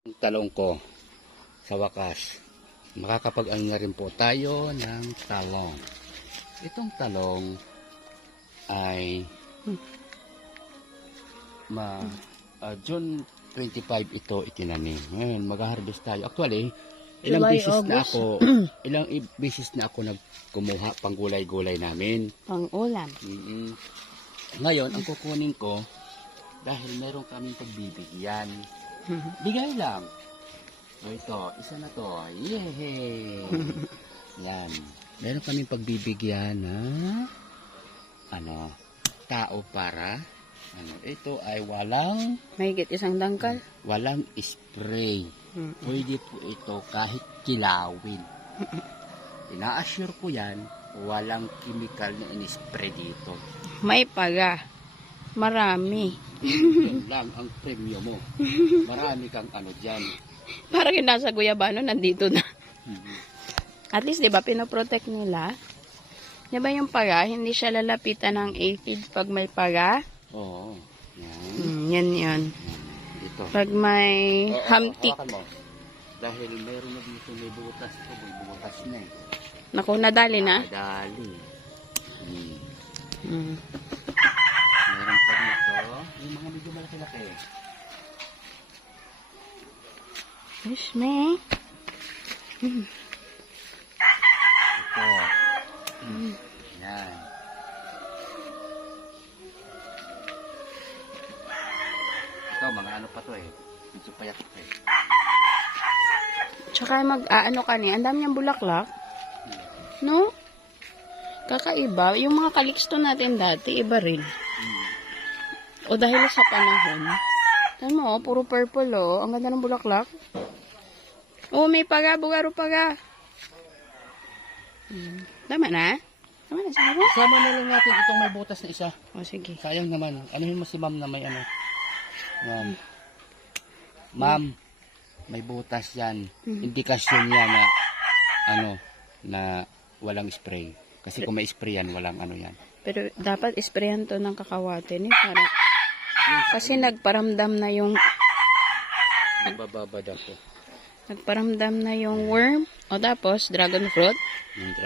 Talong ko sa wakas makakapag-ani na rin po tayo ng talong. Itong talong ay June 25 ito itinanim. Ngayon mag-harvest tayo. Actually ilang beses na ako nagkumuha pang gulay-gulay namin, pang ulam. Ngayon ang kukunin ko dahil meron kaming pagbibigyan. Bigay lang. O ito, isa na to. Yehey! Yan. Meron kaming pagbibigyan na tao para ito ay walang Mahigit isang dangkal. walang spray. Pwede po ito kahit kilawin. Ina-assure ko yan, walang chemical na in-spray dito. May paga. Marami. Yun lang ang premyo mo. Marami kang dyan. Parang yung nasa guyabano, nandito na. At least, di ba, pinoprotect nila. Di ba yung paga, hindi siya lalapitan ng aphid pag may paga? Oo. Yan. Yan yun. Dito. Pag may hamtik. Hawakan mo. Dahil meron na dito may butas. Ito may butas na eh. Naku, nadali na. Nadali. Mm. Meron pa dito. Yung mga medyo malaki-laki. Wish me. Ito. Yan. Ito, mga pa to eh. Medyo payak eh. Tsaka mag-aano ka niya. Ang dami niyang bulaklak. No? Kakaiba. Yung mga kaliksto natin dati, iba rin. O dahil sa panahon. Tama mo, puro purple oh. Ang ganda ng bulaklak. Oh, may paga, bugaro paga. Tama na? Tama na siguro? Sama na lang natin itong may butas na isa. O, sige. Sayang naman. Anuhin mo si ma'am na may Yan. Ma'am, may butas yan. Indikasyon yan na na walang spray. Kasi kung may spray yan, walang yan. Pero dapat isprayan to ng kakawate ni para kasi nagparamdam na yung Nagbababad ako. nagparamdam na yung worm o tapos dragon fruit.